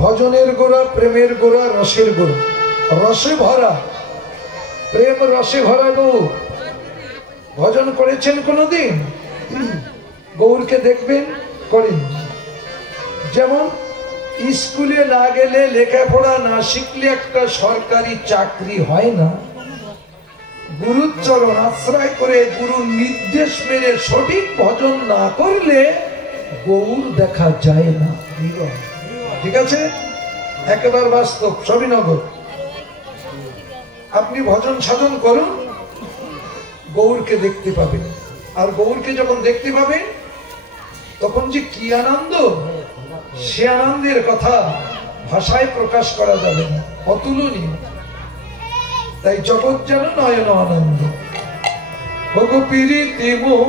ভজনের গোড়া, প্রেমের গোড়া, রসের গোড়া, রসে ভরা, প্রেম রসে ভরা গৌর। ভজন করেছেন কোনদিন? গৌরকে দেখবেন করেন। যেমন স্কুলে না গেলে, লেখাপড়া না শিখলে একটা সরকারি চাকরি হয় না। গুরুর চরণ আশ্রয় করে গুরুর নির্দেশ মেনে সঠিক ভজন না করলে গৌর দেখা যায় না। ঠিক আছে, একেবারে বাস্তব, সবিনগর। আপনি ভজন সাধন করুন, গৌরকে দেখতে পাবেন। আর গৌরকে যখন দেখতে পাবেন তখন যে কি আনন্দ, সে আনন্দের কথা ভাষায় প্রকাশ করা যাবে না, অতুলনীয়। তাই জগৎ যেন নয়ন আনন্দ। ভোগ প্রীতি মোহ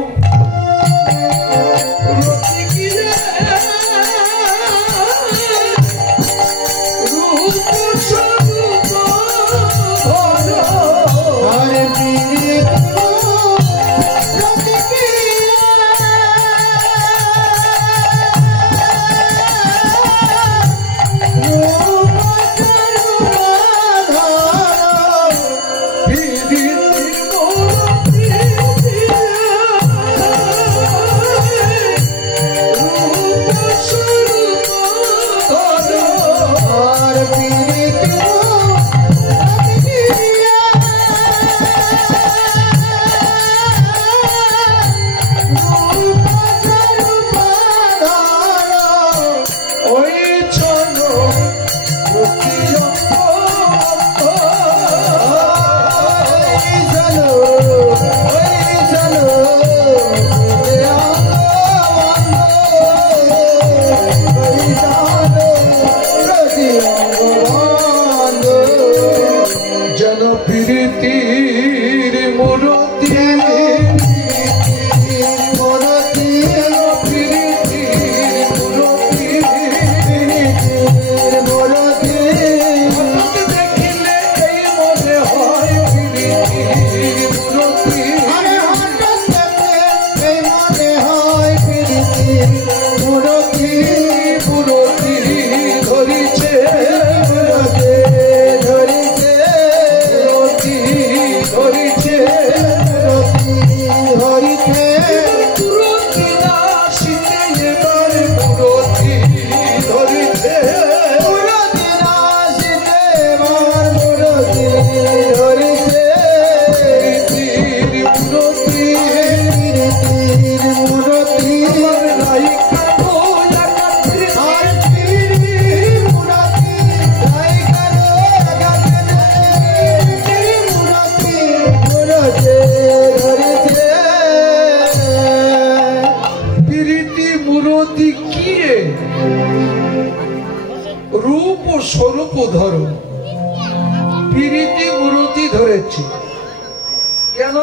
কেন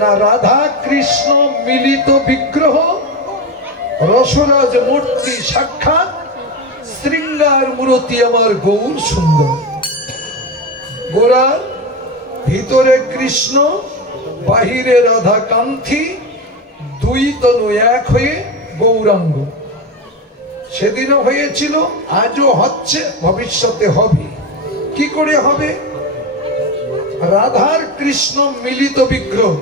না? রাধা কৃষ্ণ মিলিত বিগ্রহ, রসরাজ মূর্তি সাক্ষাৎ, শৃঙ্গার মূর্তি আমার গৌর সুন্দর। গোরার ভিতরে কৃষ্ণ, বাহিরে রাধা কান্থী, দুই তনু এক হয়ে গৌরাঙ্গ। সেদিনও হয়েছিল, আজও হচ্ছে, ভবিষ্যতে হবে। কি করে হবে? রাধার কৃষ্ণ মিলিত বিগ্রহ।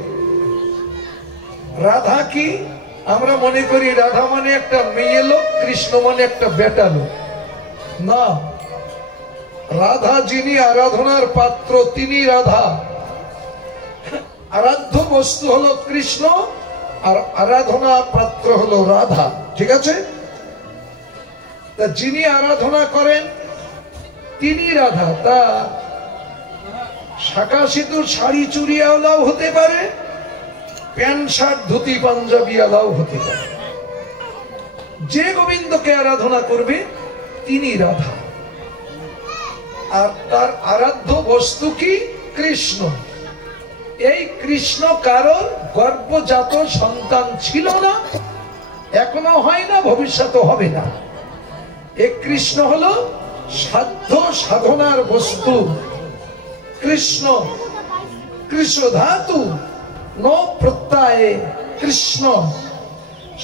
রাধা কি? আমরা মনে করি রাধা মানে একটা মেয়ে লোক, কৃষ্ণ মানে একটা বেটা লোক। না, রাধা যিনি আরাধনার পাত্র তিনি রাধা। আরাধ্য বস্তু হলো কৃষ্ণ আর আরাধনা পাত্র হলো রাধা। ঠিক আছে? তা যিনি আরাধনা করেন তিনি রাধা। তা শাখা সিঁদুর শাড়ি চুড়িওয়ালাও হতে পারে, প্যান্ট শার্ট ধুতি পাঞ্জাবিওয়ালাও হতে পারে। যে গোবিন্দকে আরাধনা করবে তিনি রাধা। আর তার আরাধ্য বস্তু কি? কৃষ্ণ। এই কৃষ্ণ কারোর গর্ভজাত সন্তান ছিল না, এখনো হয় না, ভবিষ্যতে হবে না। এই কৃষ্ণ হলো সাধ্য সাধনার বস্তু। কৃষ্ণ কৃষ্ণ ধাতু ন প্রত্যয়ে কৃষ্ণ।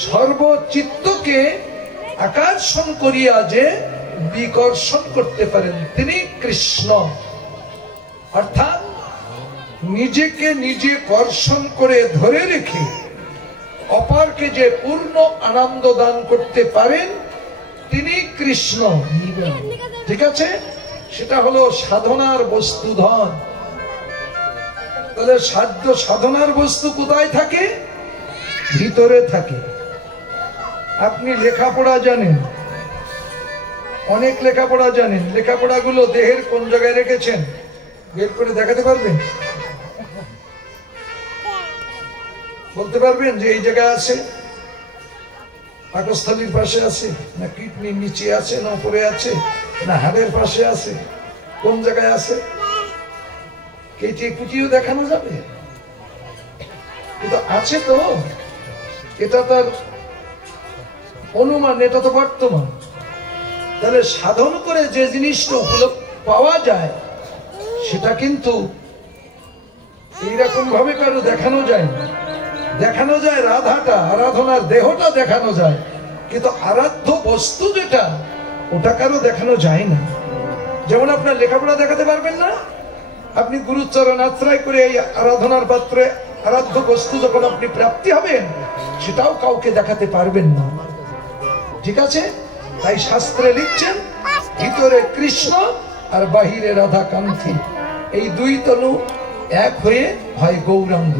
সর্বচিত্তকে আকর্ষণ করিয়া যে বিকর্ষণ করতে পারেন, তিনি কৃষ্ণ। অর্থাৎ নিজেকে নিজে কর্ষণ করে ধরে রেখে অপরকে যে পূর্ণ আনন্দ দান করতে পারেন তিনি কৃষ্ণ। ঠিক আছে, সেটা হলো সাধনার বস্তু ধন। তাহলে সাধ্য সাধনার বস্তু কোথায় থাকে? ভিতরে থাকে। আপনি লেখাপড়া জানেন, অনেক লেখাপড়া জানেন, লেখাপড়াগুলো দেহের কোন জায়গায় রেখেছেন বের করে দেখাতে পারবেন? বলতে পারবেন যে এই জায়গায় আছে, পাকস্থলীর পাশে আছে, না কিডনির নিচে আছে, না উপরে আছে, না হাড়ের পাশে আছে, কোন জায়গায় আছে? কেটে কুটিও দেখানো যাবে, কিন্তু আছে তো। এটা তার অনুমান, এটা তো বর্তমান। তাহলে সাধন করে যে জিনিসটা পাওয়া যায় সেটা কিন্তু এইরকম ভাবে কারো দেখানো যায় না। দেখানো যায় রাধাটা, আরাধনার দেহটা দেখানো যায়, কিন্তু আরাধ্য বস্তু যেটা ওটা কারো দেখানো যায় না। যেমন আপনার লেখাপড়া দেখাতে পারবেন না, আপনি গুরুচরণ আশ্রয় করে এই আরাধনার পাত্রে আরাধ্য বস্তু যখন আপনি প্রাপ্তি হবেন সেটাও কাউকে দেখাতে পারবেন না। ঠিক আছে, তাই শাস্ত্রে লিখছেন ভিতরে কৃষ্ণ আর বাহিরে রাধা কান্তি, এই দুই তনু এক হয়ে হয় গৌরাঙ্গ।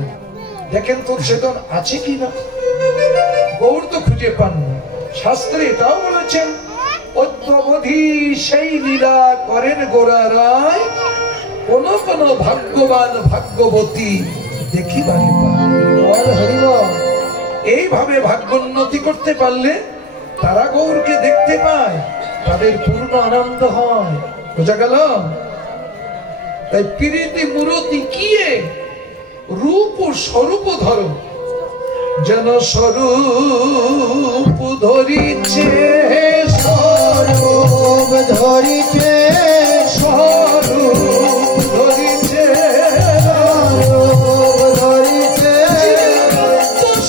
দেখেন তো চেতন আছে কিনা, গৌর তো খুঁজে পান না। শাস্ত্রে এটাও বলেছেন অদ্যবধি সেই লীলা করেন গোরা রায়, কোন কোন ভাগ্যবান ভাগ্যবতী দেখিবারে পায়। এইভাবে ভাগ্যোন্নতি করতে পারলে তারা গৌরকে দেখতে পায়, তাদের পূর্ণ আনন্দ হয়। বোঝা গেল? তাই প্রীতি মূরতি কিয়ে রূপ ও স্বরূপ ধরো, যেন স্বরূপ ধরিছে, স্বরূপ ধরিছে, স্বরূপ ধরিছে, স্বরূপ ধরিছে,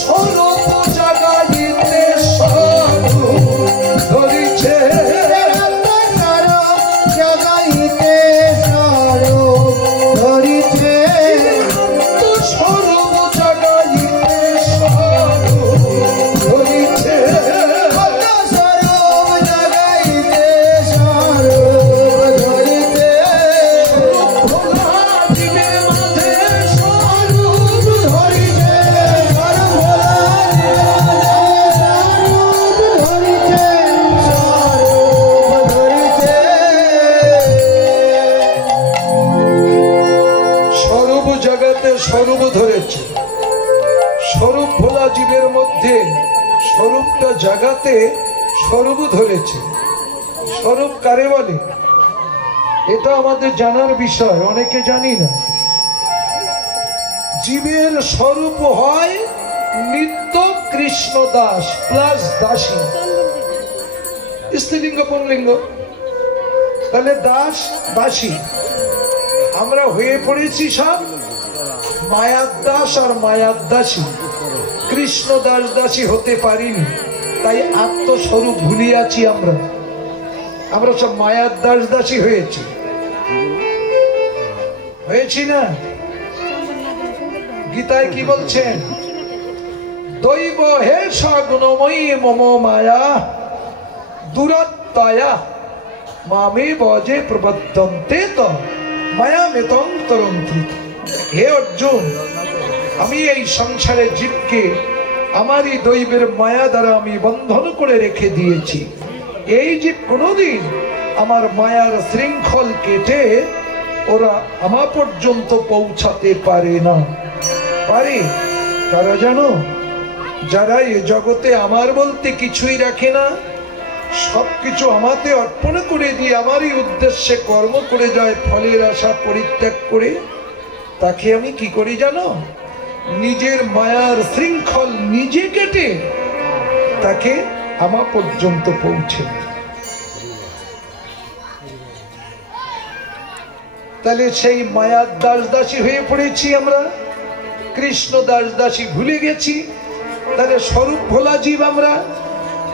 স্বরূপ জাগাইতে স্বরূপ ধরিছে, জাগাইতে স্বরূপ ধরিছে, স্বরূপ ধরেছে। স্বরূপ ভোলা জীবের মধ্যে স্বরূপটা জাগাতে স্বরূপ ধরেছে। স্বরূপ কারে বলে এটা আমাদের জানার বিষয়, অনেকে জানি না। জীবের স্বরূপ হয় নিত্য কৃষ্ণ দাস প্লাস দাসী, স্ত্রীলিঙ্গ পুংলিঙ্গ। তাহলে দাস দাসী আমরা হয়ে পড়েছি সব মায়ার দাস আর মায়ার দাসী। কৃষ্ণ দাস দাসী হতে পারিনি, তাই আত্মস্বরূপ ভুলিয়াছি। আমরা সব মায়ার দাস দাসী হয়েছি না? গীতায় কি বলছেন? দৈব হে সগুণময়ী মম মায়া দুরাত্মায়া মামে বজে প্রবদ্ধন্তে তো মায়া মেতং তরন্তি। হে অর্জুন, আমি এই সংসারের জীবকে আমারই দৈবের মায়া দ্বারা আমি বন্ধন করে রেখে দিয়েছি। এই জীব কোনোদিন আমার মায়ার শৃঙ্খল কেটে ওরা আমার পর্যন্ত পৌঁছাতে পারে না। পারে কারা জানো? যারা এ জগতে আমার বলতে কিছুই রাখে না, সবকিছু আমাতে অর্পণ করে দিয়ে আমারই উদ্দেশ্যে কর্ম করে যায়, ফলের আশা পরিত্যাগ করে। তাকে আমি কি করি জানো? নিজের মায়ার শৃঙ্খল নিজে কেটে তাকে আমার পর্যন্ত পৌঁছে। তাহলে সেই মায়ার দাস দাসী হয়ে পড়েছি আমরা, কৃষ্ণ দাস দাসী ভুলে গেছি। তাহলে স্বরূপ ভোলা জীব আমরা,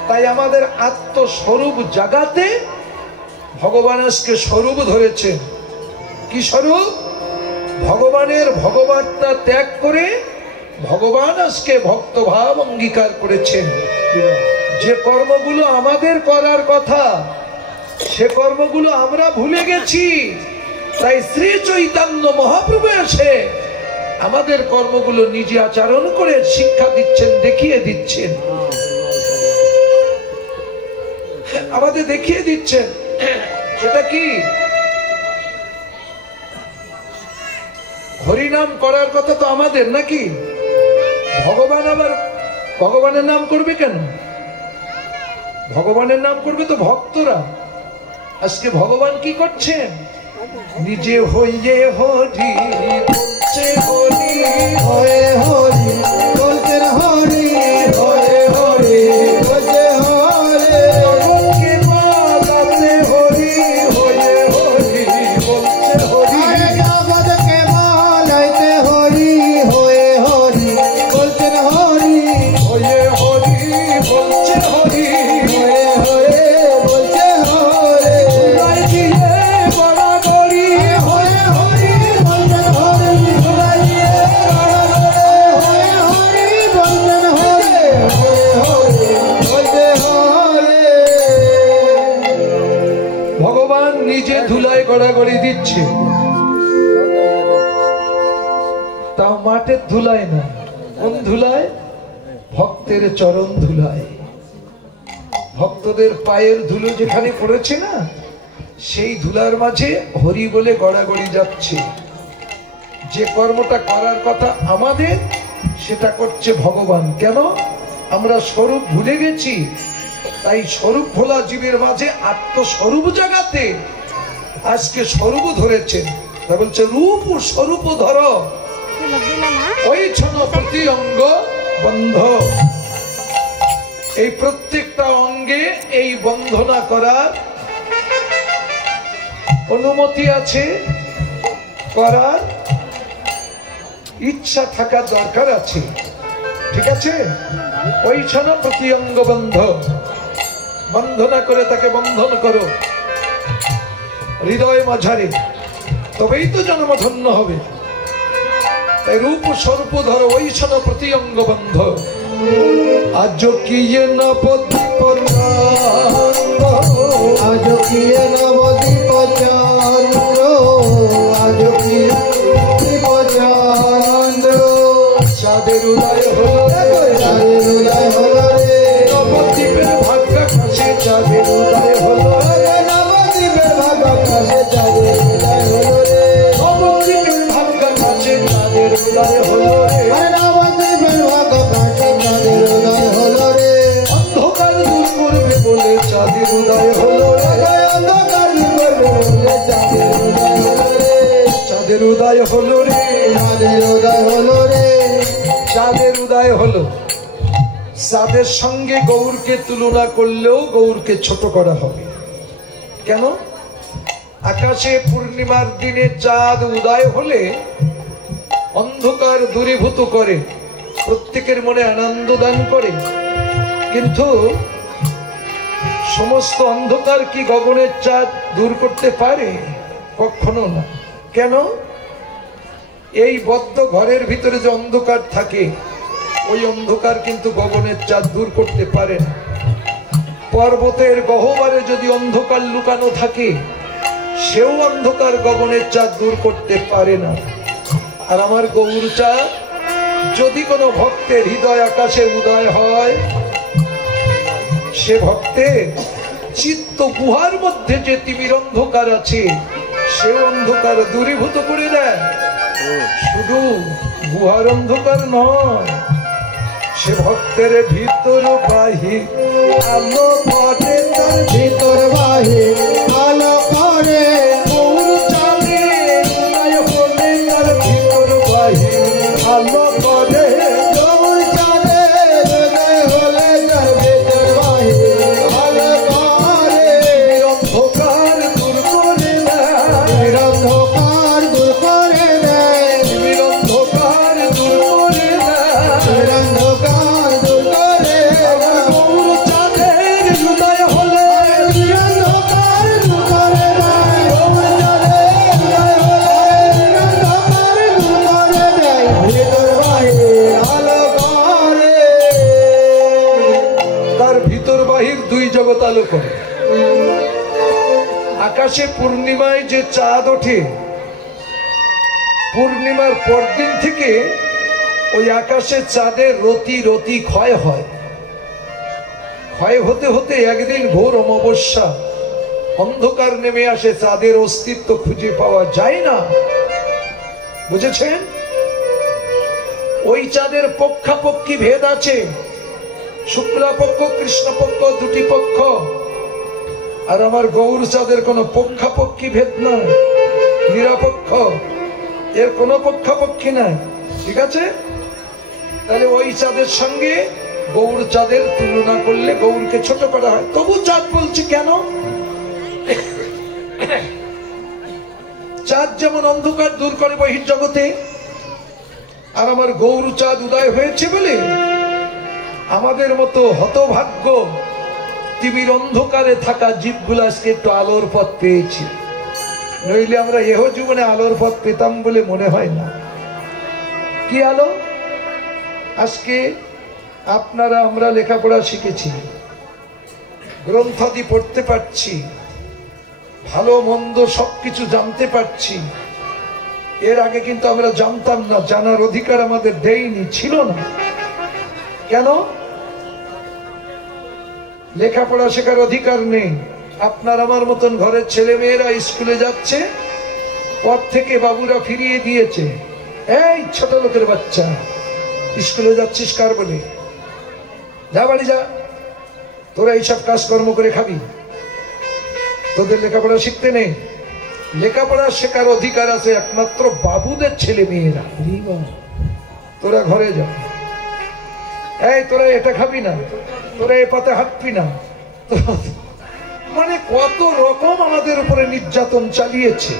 তাই আমাদের আত্মস্বরূপ জাগাতে ভগবান আজকে স্বরূপ ধরেছেন। কি স্বরূপ? ভগবানের ভগবানটা ত্যাগ করে ভগবান আজকে ভক্তভাব অঙ্গীকার করেছেন। যে কর্মগুলো আমাদের করার কথা সে কর্মগুলো আমরা ভুলে গেছি, তাই শ্রী চৈতন্য মহাপ্রভু এসে আমাদের কর্মগুলো নিজে আচরণ করে শিক্ষা দিচ্ছেন, দেখিয়ে দিচ্ছেন, আমাদের দেখিয়ে দিচ্ছেন। সেটা কি? হরিনাম করার কথা তো আমাদের নাকি? ভগবান আবার ভগবানের নাম করবে কেন? ভগবানের নাম করবে তো ভক্তরা। আজকে ভগবান কি করছেন? নিজে হইয়ে হরি বলছে, হরি হয়ে হরি বলছে, হরি হয়ে হরি বলছে, হরে কে মালাতে হরি হয়ে হরি বলছে, হরি জগৎকে মালাইতে হরি হয়ে হরি বলছে, হরি হয়ে হরি বলছে, হরি হয়ে হয়ে বলছে, হরে ধুলাই দিয়ে বড়া করি হয়ে হরি বলছে, হরি ধুলাই দিয়ে হয়ে হরি বলছে, হরে হয়ে বলছে, হরে। ভগবান নিজে ধুলাই গড়াগড়ি দিচ্ছে, তাও মাটির ধুলাই না। কোন ধুলাই? ভক্তের চরণ ধুলাই। ভক্তদের পায়ের ধুলো যেখানে পড়েছে না, সেই ধুলার মাঝে হরি বলে গড়াগড়ি যাচ্ছে। যে কর্মটা করার কথা আমাদের সেটা করছে ভগবান। কেন? আমরা স্বরূপ ভুলে গেছি, তাই স্বরূপ ভোলা জীবের মাঝে আত্মস্বরূপ জাগাতে আজকে স্বরূপ ধরেছেন। তা বলছে রূপ ও স্বরূপ ধর ওই ছন প্রতি অঙ্গ বন্ধ। এই প্রত্যেকটা অঙ্গে এই বন্ধনা করার অনুমতি আছে, করার ইচ্ছা থাকার দরকার আছে। ঠিক আছে? ওই ছন প্রতি অঙ্গ বন্ধ, বন্ধনা করে তাকে বন্ধন করো হৃদয় মাঝারে, তবেই তো জন্ম ধন্য হবে। তাই রূপ স্বরূপ ধরো ওই ছন প্রতি অঙ্গ বন্ধ। আজ কি নবদ্বীপ চন্দ্র, আজ কি নবদ্বীপ চন্দ্র, আজ কি নবদ্বীপ চন্দ্র। চাঁদের উদয় হলো, চাঁদের উদয় হলো রে, নবদ্বীপের ভাগ্য কাছে চাঁদের উদয় হলো, নবদ্বীপের ভাগ্য কাছে চাঁদের উদয় হলো রে, নবদ্বীপের ভাগ্য কাছে চাঁদের উদয় হলো রে, নবদ্বীপের ভাগ্য কাছে চাঁদের উদয় হলো রে। অন্ধকার দূর করবে বলে চাঁদের উদয় হলো রে, অন্ধকার দূর করবে বলে চাঁদের উদয় হলো রে, চাঁদের উদয় হলো রে, চাঁদের উদয় হলো রে, চাঁদের উদয় হলো। চাঁদের সঙ্গে গৌরকে তুলনা করলেও গৌরকে ছোট করা হবে। কেন? আকাশে পূর্ণিমার দিনে চাঁদ উদয় হলে অন্ধকার দূরীভূত করে, প্রত্যেকের মনে আনন্দ দান করে। কিন্তু সমস্ত অন্ধকার কি গগনের চাঁদ দূর করতে পারে? কখনো না। কেন? এই বদ্ধ ঘরের ভিতরে যে অন্ধকার থাকে, ওই অন্ধকার কিন্তু গগনের চাঁদ দূর করতে পারে না। পর্বতের গহ্বরে যদি অন্ধকার লুকানো থাকে, সেও অন্ধকার গগনের চাঁদ দূর করতে পারে না। আর আমার গৌর চাঁদ যদি কোনো ভক্তের হৃদয় আকাশে উদয় হয়, সে ভক্তের চিত্ত গুহার মধ্যে যে তিমির অন্ধকার আছে, সে অন্ধকার দূরীভূত করে দেয়। শুধু গুহার অন্ধকার নয়, সে ভক্তের ভিতর বাহির আলো পড়ে, তার ভিতর বাহির আলো পড়ে। গৌর চাঁদের উদয় হলে তার ভিতর বাহির আলো পড়ে, গৌর চাঁদের উদয় হলে তার ভিতর বাহির আলো পড়ে। অন্ধকার দূর করে দেয়, অন্ধকার দূর করে দেয়, অন্ধকার দূর করে দেয়, অন্ধকার দূর করে দেয়। গৌর চাঁদের উদয় হলে অন্ধকার দূর করে ভালো করে। আকাশে পূর্ণিমায় যে চাঁদ ওঠে, পূর্ণিমার পরদিন থেকে ওই আকাশে চাঁদের রতি রতি ক্ষয় হয়। ক্ষয় হতে হতে একদিন ঘোর অমাবস্যা, অন্ধকার নেমে আসে, চাঁদের অস্তিত্ব খুঁজে পাওয়া যায় না। বুঝেছেন? ওই চাঁদের পক্ষাপক্ষী ভেদ আছে, শুক্লাপক্ষ কৃষ্ণপক্ষ, দুটি পক্ষ। আর আমার গৌর চাঁদের কোনো পক্ষাপক্ষী ভেদ নয়, নিরপেক্ষ, এর কোনো পক্ষাপক্ষী নাই। ঠিক আছে? তাহলে ওই চাঁদের সঙ্গে গৌর চাঁদের তুলনা করলে গৌরকে ছোট করা হয়। তবু চাঁদ বলছি কেন? চাঁদ যেমন অন্ধকার দূর করে বহির্জগতে, আর আমার গৌর চাঁদ উদয় হয়েছে বলে আমাদের মতো হতভাগ্য টিভির অন্ধকারে থাকা জীবগুলো আজকে একটু আলোর পথ পেয়েছি। নইলে আমরা এহ জীবনে আলোর পথ পেতাম বলে মনে হয় না। কি আলো? আজকে আপনারা আমরা লেখাপড়া শিখেছি, গ্রন্থাদি পড়তে পারছি, ভালো মন্দ সবকিছু জানতে পারছি। এর আগে কিন্তু আমরা জানতাম না, জানার অধিকার আমাদের দেয়নি, ছিল না। কেন? লেখাপড়া শেখার অধিকার নেই। আপনার আমার মতন ঘরের ছেলে মেয়েরা স্কুলে যাচ্ছে, পর থেকে বাবুরা ফিরিয়ে দিয়েছে, এই ছোট লোকের বাচ্চা স্কুলে যাচ্ছিস কার বলে, যা বাড়ি যা, তোরা এইসব কাজকর্ম করে খাবি, তোদের লেখাপড়া শিখতে নেই। লেখাপড়া শেখার অধিকার আছে একমাত্র বাবুদের ছেলে মেয়েরা। তোরা ঘরে যা, এই তোরা এটা খাবি না, তোরা এ পাতে হাঁটবি না। মানে কত রকম আমাদের উপরে নির্যাতন চালিয়েছে,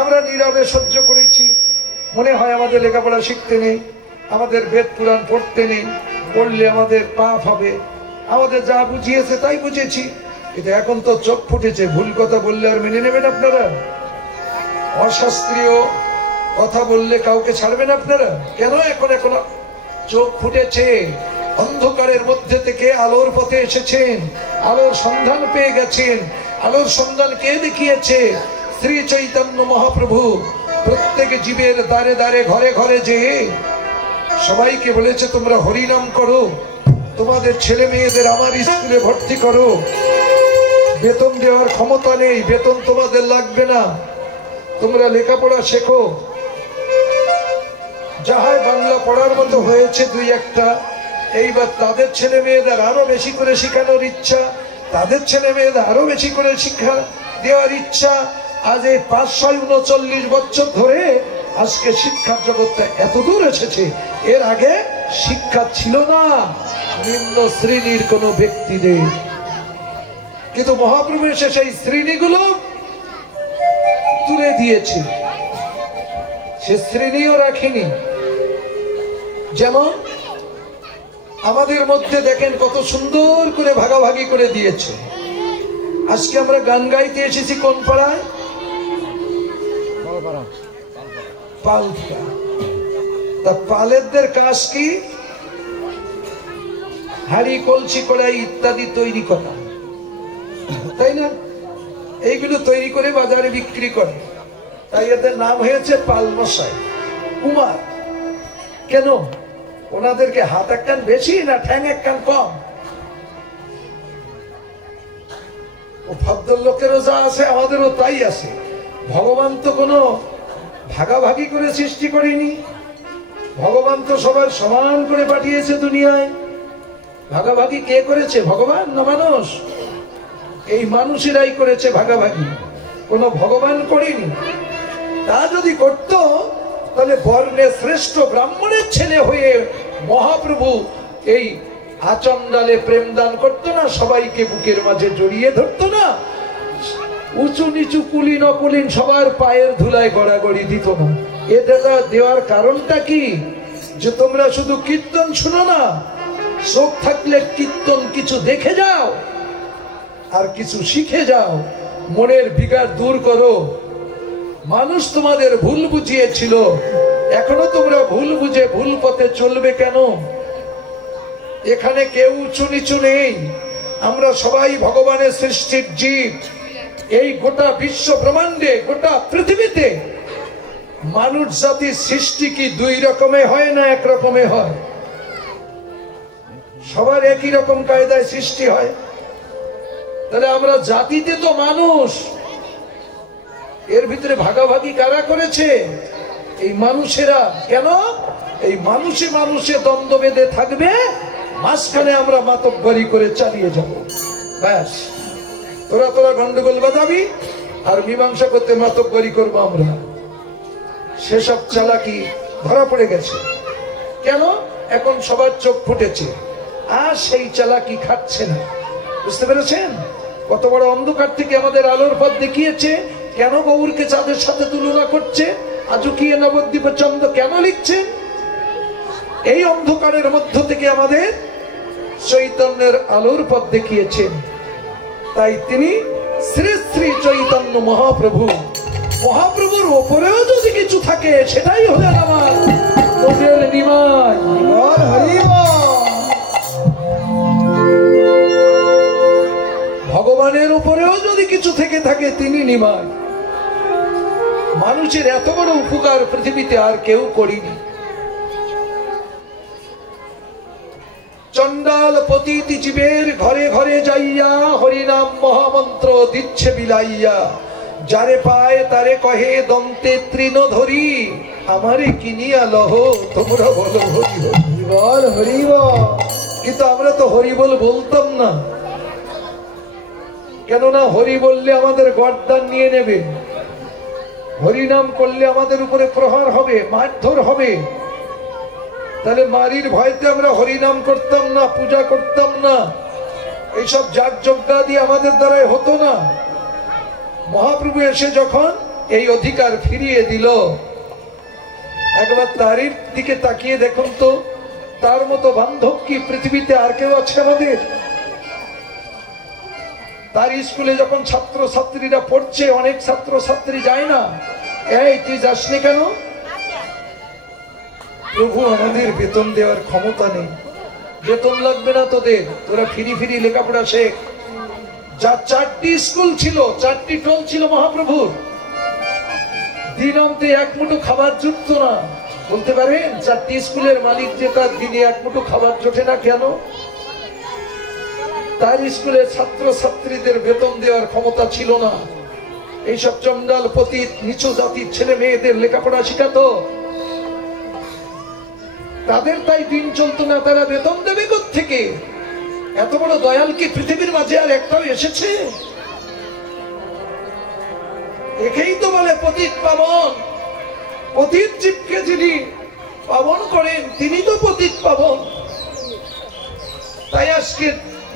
আমরা নীরবে সহ্য করেছি। মনে হয় আমাদের লেখাপড়া শিখতে নেই, আমাদের বেদ পুরাণ পড়তে নেই, পড়লে আমাদের পাপ হবে, আমাদের যা বুঝিয়েছে তাই বুঝেছি। কিন্তু এখন তো চোখ ফুটেছে, ভুল কথা বললে আর মেনে নেবেন আপনারা? অশাস্ত্রীয় কথা বললে কাউকে ছাড়বেন আপনারা? কেন? এখন চোখ ফুটেছে, অন্ধকারের মধ্যে থেকে আলোর পথে এসেছেন, আলোর সন্ধান পেয়ে গেছেন। আলোর সন্ধান কে দেখিয়েছে? শ্রী চৈতন্য মহাপ্রভু। প্রত্যেক জীবের দ্বারে দ্বারে ঘরে ঘরে যে সবাইকে বলেছে তোমরা হরিনাম করো, তোমাদের ছেলে মেয়েদের আমার স্কুলে ভর্তি করো, বেতন দেওয়ার ক্ষমতা নেই, বেতন তোমাদের লাগবে না, তোমরা লেখাপড়া শেখো। যাহাই বাংলা পড়ার মতো হয়েছে দুই একটা, এইবার তাদের ছেলে মেয়েদের আরো বেশি করে শিখানোর ইচ্ছা, তাদের ছেলে মেয়েদের আরো বেশি করে শিক্ষা দেওয়ার ইচ্ছা। আজ এই 539 বছর ধরে আজকে শিক্ষার জগৎটা এত দূর এসেছে। এর আগে শিক্ষা ছিল না নিম্ন শ্রেণীর কোন ব্যক্তিদের, কিন্তু মহাপ্রভু এসে সেই শ্রেণীগুলো তুলে দিয়েছে, সে শ্রেণীও রাখেনি। যেমন আমাদের মধ্যে দেখেন কত সুন্দর করে ভাগাভাগি করে দিয়েছে। আজকে আমরা গান গাইতে এসেছি কোন পাড়ায়? পালটা। তা পালেরদের কাজ কি? হাড়ি কলসি কড়াই ইত্যাদি তৈরি করা, তাই না? এইগুলো তৈরি করে বাজারে বিক্রি করে, তাই এদের নাম হয়েছে পালমশাই, কুমার। কেন? ওনাদেরকে হাত এক কান বেশি না ঠ্যাং এক কান কম? ও ভদ্রলোকেরও যা আছে আমাদেরও তাই আছে। ভগবান তো কোনো ভাগাভাগি করে সৃষ্টি করেনি, ভগবান তো সবাই সমান করে পাঠিয়েছে দুনিয়ায়। ভাগাভাগি কে করেছে? ভগবান না মানুষ? এই মানুষেরাই করেছে ভাগাভাগি, কোনো ভগবান করেনি। তা যদি করত তাহলে বর্ণে শ্রেষ্ঠ ব্রাহ্মণের ছেলে হয়ে মহাপ্রভু এই আচন্ডালে প্রেম দান করতো না, সবাইকে বুকের মাঝে জড়িয়ে ধরতো না, উঁচু নিচু কুলিন অকুলিন সবার পায়ের ধুলায় গড়াগড়ি দিত না। এটা দেওয়ার কারণটা কি? যে তোমরা শুধু কীর্তন শুনো না, চোখ থাকলে কীর্তন কিছু দেখে যাও আর কিছু শিখে যাও, মনের বিকার দূর করো। মানুষ তোমাদের ভুল বুঝিয়েছিল, এখনো তোমরা ভুল বুঝে ভুল পথে চলবে কেন? এখানে কেউ উঁচু নিচু নেই, আমরা সবাই ভগবানের সৃষ্টির জীব। এই গোটা বিশ্ব ব্রহ্মাণ্ডে, গোটা পৃথিবীতে মানুষ জাতির সৃষ্টি কি দুই রকমে হয় না এক রকমে হয়? সবার একই রকম কায়দায় সৃষ্টি হয়। তাহলে আমরা জাতিতে তো মানুষ, এর ভিতরে ভাগাভাগি কারা করেছে? এই মানুষেরা। কেন? এই মানুষে মানুষে দ্বন্দ্ব বেঁধে থাকবে, মাঝখানে আমরা মাতব্বরি করে চালিয়ে যাব। ব্যাস, তোরা তোরা গন্ডগোল বাঁধাবি আর মীমাংসা করতে মাতব্বরি করবো আমরা। সেসব চালাকি ধরা পড়ে গেছে। কেন? এখন সবার চোখ ফুটেছে, আর সেই চালাকি খাচ্ছে না। বুঝতে পেরেছেন কত বড় অন্ধকার থেকে আমাদের আলোর পথ দেখিয়েছে? কেন গৌরকে চাঁদের সাথে তুলনা করছে? আজকিয়ে নবদ্বীপ চন্দ্র কেন লিখছেন? এই অন্ধকারের মধ্য থেকে আমাদের চৈতন্যের আলোর পথ দেখিয়েছেন। তাই তিনি শ্রী শ্রী চৈতন্য মহাপ্রভু। মহাপ্রভুর ওপরেও যদি কিছু থাকে সেটাই হলেন আমার মনের নিমাই। ভগবানের উপরেও যদি কিছু থেকে থাকে তিনি নিমাই। মানুষের এত বড় উপকার পৃথিবীতে আর কেউ করিনি। চন্ডাল পতিত জীবের ঘরে ঘরে যাইয়া হরিনাম মহামন্ত্র দিচ্ছে বিলাইয়া। যারে পায় তারে কহে দন্তে তৃণ ধরি, আমারে কিনিয়া লহ তোমরা বলো হরি হরি বল হরি বল। কিন্তু আমরা তো হরি বল বলতাম না। কেননা হরি বললে আমাদের গর্দান নিয়ে নেবে, হরিনাম করলে আমাদের উপরে প্রহার হবে, মারধর হবে। তাহলে মারির ভয়তে আমরা হরিনাম করতাম না, পূজা করতাম না। এইসব যাগযজ্ঞাদি আমাদের দ্বারাই হতো না। মহাপ্রভু এসে যখন এই অধিকার ফিরিয়ে দিল, একবার তারই দিকে তাকিয়ে দেখুন তো, তার মতো বান্ধব কি পৃথিবীতে আর কেউ আছে আমাদের? তার স্কুলে যখন ছাত্র ছাত্রীরা পড়ছে, অনেক ছাত্র ছাত্রী যায় না। এই তুই যাসনি কেন? প্রভু আমাদের বেতন দেওয়ার ক্ষমতা নেই, বেতন লাগবে না তোদের, তোরা ফিরি ফিরি লেখাপড়া শেখ। যা 4টি স্কুল ছিল, 4টি টোল ছিল মহাপ্রভুর, দিন অন্তে এক মুঠো খাবার জুটতো না। বলতে পারেন 4টি স্কুলের মালিক যে তার দিনে এক মুঠো খাবার জোটে না কেন? তার স্কুলে ছাত্র ছাত্রীদের বেতন দেওয়ার ক্ষমতা ছিল না। এইসব চন্ডাল পতিত নিচু জাতির ছেলে মেয়েদের লেখাপড়া শিখাতো, তাদের তাই দিন চলতো না। তারা বেতন দেবে কোত্থেকে? এত বড় দয়াল কি পৃথিবীর মাঝে আর একটাও এসেছে? একেই তো বলে পতিত পাবন। পতিত জীবকে যিনি পাবন করেন তিনি তো পতিত পাবন। তাই আজকে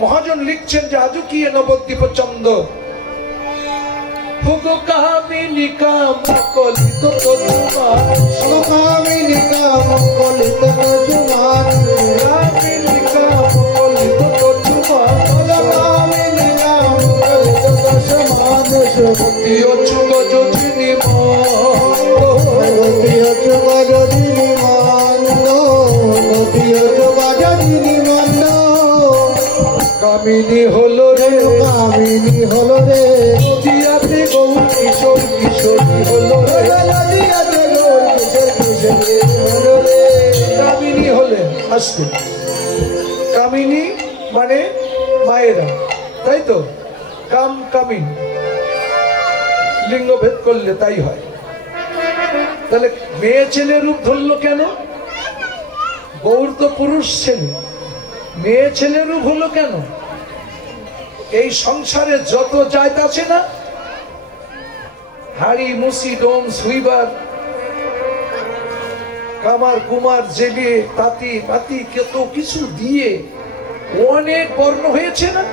মহাজন লিখছেন যে আজকিয়ে নবদ্বীপ চন্দ্র কামিনী কাম কলিত তোমার, কামিনী কাম কলিত তোমার, কামিনী কাম কলিত তোমার, কামিনী কাম কলিত সমান শক্তি অচুগ যোজিনী মতি অচুগ যোজিনী মান, নতি অচুগ যোজিনী মান। কামিনী হলো রে, কামিনী হলো রে, নদিয়াতে গৌর কিশোর কিশোরী হলো রে, নদিয়াতে গৌর কিশোর কিশোরী হলো রে। কামিনী হলেন আসতে, কামিনী মানে মায়েরা, তাই তো? কাম কামিন লিঙ্গ ভেদ করলে তাই হয়। তাহলে মেয়ে ছেলে রূপ ধরলো কেন? গৌর তো পুরুষ ছেলে, মেয়ে ছেলে রূপ হলো কেন? এই সংসারে যত জাত আছে না, হাড়ি মুসি ডোম সুইবার কামার কুমার জেলে তাঁতি পাতি কত কিছু দিয়ে অনেক বর্ণ হয়েছে না?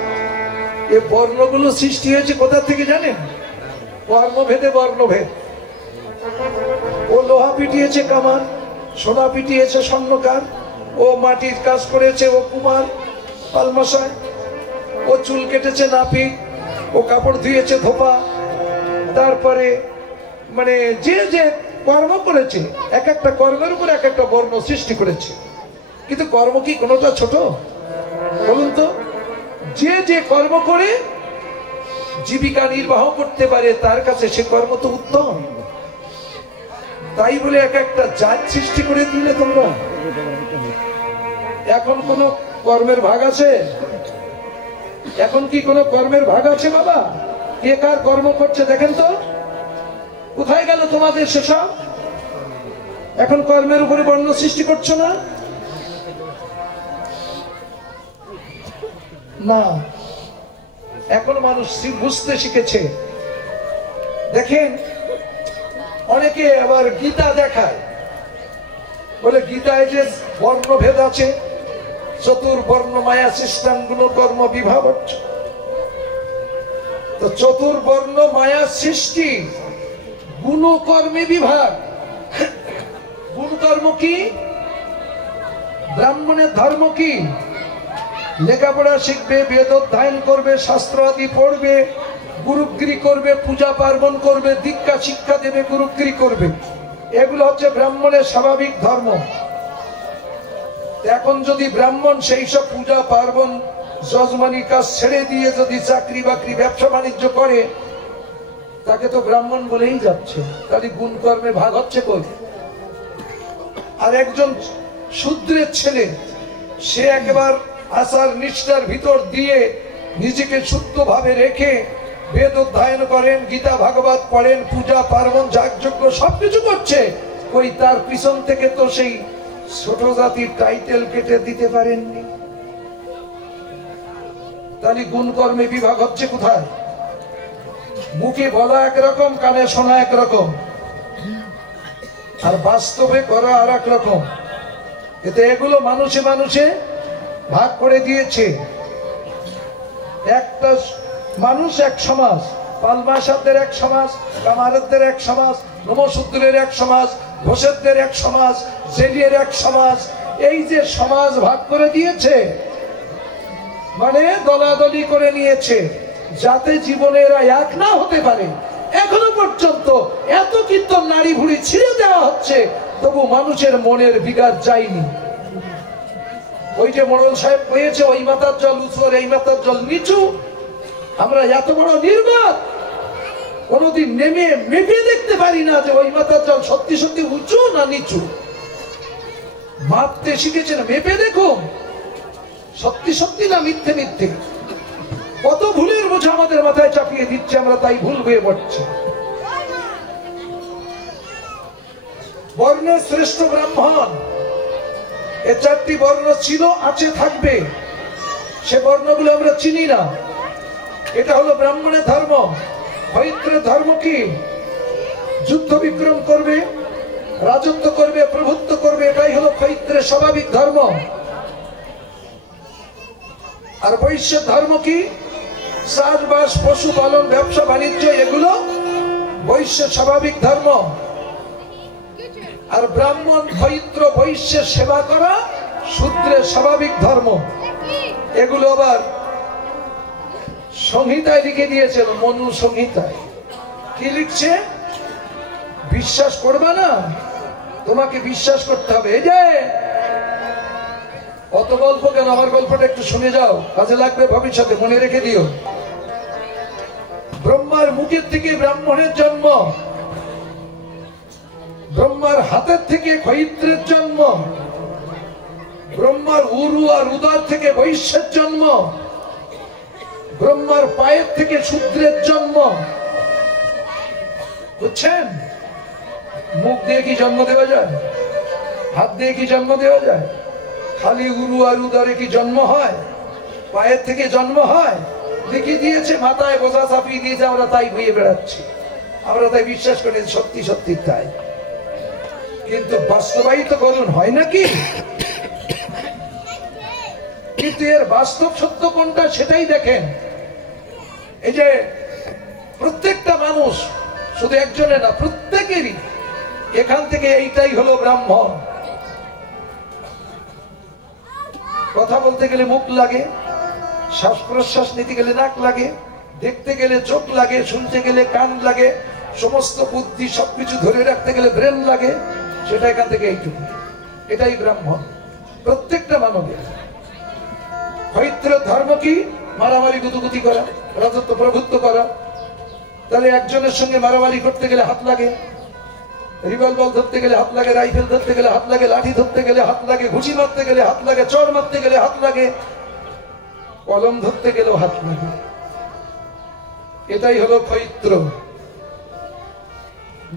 এই বর্ণগুলো সৃষ্টি হয়েছে কোথা থেকে জানেন? বর্ণভেদে বর্ণভেদ। ও লোহা পিটিয়েছে কামার, সোনা পিটিয়েছে স্বর্ণকার, ও মাটির কাজ করেছে ও কুমার পালমশাই, ও চুল কেটেছে নাপিত, ও কাপড় ধুয়েছে ধোপা। তারপরে মানে যে যে কর্ম করেছে, এক একটা কর্মের উপর এক একটা বর্ণ সৃষ্টি করেছে। কিন্তু কর্ম কি কোনোটা ছোট? বলুন তো। যে যে কর্ম করে জীবিকা নির্বাহ করতে পারে তার কাছে সে কর্ম তো উত্তম। তাই বলে এক একটা জাত সৃষ্টি করে দিলে তোমরা এখন কোন কর্মের ভাগ আছে? এখন কি কোন কর্মের ভাগ আছে বাবা? কে কার কর্ম করছে দেখেন তো। কোথায় গেল তোমাদের সেসব? এখন কর্মের উপরে বর্ণ সৃষ্টি করছো না? না, এখন মানুষ বুঝতে শিখেছে। দেখেন অনেকে আবার গীতা দেখায়, বলে গীতায় যে বর্ণভেদ আছে, চতুর্বর্ণ মায়া সৃষ্টাঙ্গুলো কর্ম বিভাগ হচ্ছে। তো চতুর্বর্ণ মায়া সৃষ্টি গুণকর্মে বিভাগ। গুণকর্ম কি? ব্রাহ্মণের ধর্ম কি? লেখাপড়া শিখবে, বেদ অধ্যয়ন করবে, শাস্ত্র আদি পড়বে, গুরুগিরি করবে, পূজা পার্বণ করবে, দীক্ষা শিক্ষা দেবে, গুরুগিরি করবে। এগুলো হচ্ছে ব্রাহ্মণের স্বাভাবিক ধর্ম। এখন যদি ব্রাহ্মণ সেই সব পূজা পার্বণ যজমানি কাজ ছেড়ে দিয়ে যদি চাকরি বাকরি ব্যবসা বাণিজ্য করে, তাকে তো ব্রাহ্মণ বলেই যাচ্ছে। তাহলে গুণ কর্মে ভাগ হচ্ছে কই? আর একজন শূদ্রের ছেলে, সে একেবারে আচার নিষ্ঠার ভিতর দিয়ে নিজেকে শুদ্ধ ভাবে রেখে বেদ অধ্যয়ন করেন, গীতা ভাগবত পড়েন, পূজা পার্বণ যাগযজ্ঞ সবকিছু করছে, ওই তার পিছন থেকে তো সেই ছোট জাতির টাইটেল কেটে দিতে পারেননি। তাহলে গুণ কর্মে বিভাগ হচ্ছে কোথায়? মুখে বলা একরকম, কানে শোনা একরকম, আর বাস্তবে করা আর এক রকম। এতে এগুলো মানুষে মানুষে ভাগ করে দিয়েছে। একটা মানুষ এক সমাজ, পালমাশাদের এক সমাজ, কামারদের এক সমাজ, নমশূদ্রের এক সমাজ, ঘোষেরদের এক সমাজ, জেলিয়ের এক সমাজ। এই যে সমাজ ভাগ করে দিয়েছে, মানে দলাদলি করে নিয়েছে, যাতে জীবনে এরা এক না হতে পারে। এখনো পর্যন্ত এত কীর্তন নারী ভুড়ি ছিঁড়ে দেওয়া হচ্ছে, তবু মানুষের মনের বিগার যায়নি। ওই যে মোড়ল সাহেব হয়েছে, ওই মাথার জল উঁচু আর এই মাথার জল নিচু। আমরা এত বড় নির্বাক, কোনদিন নেমে মেপে দেখতে পারি না যে ওই মাথার জল সত্যি সত্যি উঁচু না নিচু। মাপতে শিখেছেন, মেপে দেখুন সত্যি সত্যি না মিথ্যে মিথ্যে। কত ভুলের বোঝা আমাদের মাথায় চাপিয়ে দিচ্ছে, আমরা তাই ভুল হয়ে পড়ছি। বর্ণের শ্রেষ্ঠ ব্রাহ্মণ, এ চারটি বর্ণ ছিল, আছে, থাকবে। সে বর্ণগুলো আমরা চিনি না। এটা হলো ব্রাহ্মণের ধর্ম। ক্ষত্রিয়ের ধর্ম কি? যুদ্ধ বিক্রম করবে, রাজত্ব করবে, প্রভুত্ব করবে, এটাই হলো ক্ষত্রিয়ের স্বাভাবিক ধর্ম। আর বৈশ্যের ধর্ম কি? চাষবাস, পশুপালন, ব্যবসা বাণিজ্য, এগুলো বৈশ্যের স্বাভাবিক ধর্ম। আর ব্রাহ্মণ, ক্ষত্র, বৈশ্যের সেবা করা শূদ্রের স্বাভাবিক ধর্ম। এগুলো আবার সংহিতায় লিখে দিয়েছেন, মনু সংহিতায়। কি লিখছে? বিশ্বাস করবে না, তোমাকে বিশ্বাস করতে হবে। এই যে অত গল্প কেন, আমার গল্পটা একটু শুনে যাও, কাজে লাগবে ভবিষ্যতে, মনে রেখে দিও। ব্রহ্মার মুখের থেকে ব্রাহ্মণের জন্ম, ব্রহ্মার হাতের থেকে ক্ষত্রিয়ের জন্ম, ব্রহ্মার উরু আর উদর থেকে বৈশ্যের জন্ম, ব্রহ্মার পায়ের থেকে শূদ্রের জন্ম। বুঝছেন? মুখ দিয়ে কি জন্ম দেওয়া যায়? হাত দিয়ে কি জন্ম দেওয়া যায়? খালি উরু আর উদরে কি জন্ম হয়? পায়ের থেকে জন্ম হয়? লিখে দিয়েছে, মাথায় বোঝা চাপিয়ে দিয়েছে, আমরা তাই বইয়ে বেড়াচ্ছি, আমরা তাই বিশ্বাস করি সত্যি সত্যি তাই। কিন্তু বাস্তবায়িত করুন হয় নাকি? কিন্তু এর বাস্তব সত্য কোনটা সেটাই দেখেন। এই যে প্রত্যেকটা মানুষ, শুধু একজনের না, প্রত্যেকেরই এখান থেকে এইটাই হলো ব্রাহ্মণ। কথা বলতে গেলে মুখ লাগে, শ্বাস প্রশ্বাস নিতে গেলে নাক লাগে, দেখতে গেলে চোখ লাগে, শুনতে গেলে কান লাগে, সমস্ত বুদ্ধি সবকিছু ধরে রাখতে গেলে ব্রেন লাগে। সেটা এখান থেকে এইটুকু, এটাই ব্রাহ্মণ প্রত্যেকটা মানবের। ক্ষত্রিয় ধর্ম কি? মারামারি গুতুগুতি করা, রাজত্ব প্রভুত্ব করা। তাহলে একজনের সঙ্গে মারামারি করতে গেলে হাত লাগে, রিভলভার ধরতে গেলে হাত লাগে, রাইফেল ধরতে গেলে হাত লাগে, লাঠি ধরতে গেলে হাত লাগে, ঘুষি মারতে গেলে হাত লাগে, চড় মারতে গেলে হাত লাগে, কলম ধরতে গেলেও হাত লাগে। এটাই হলো ক্ষৈত্র।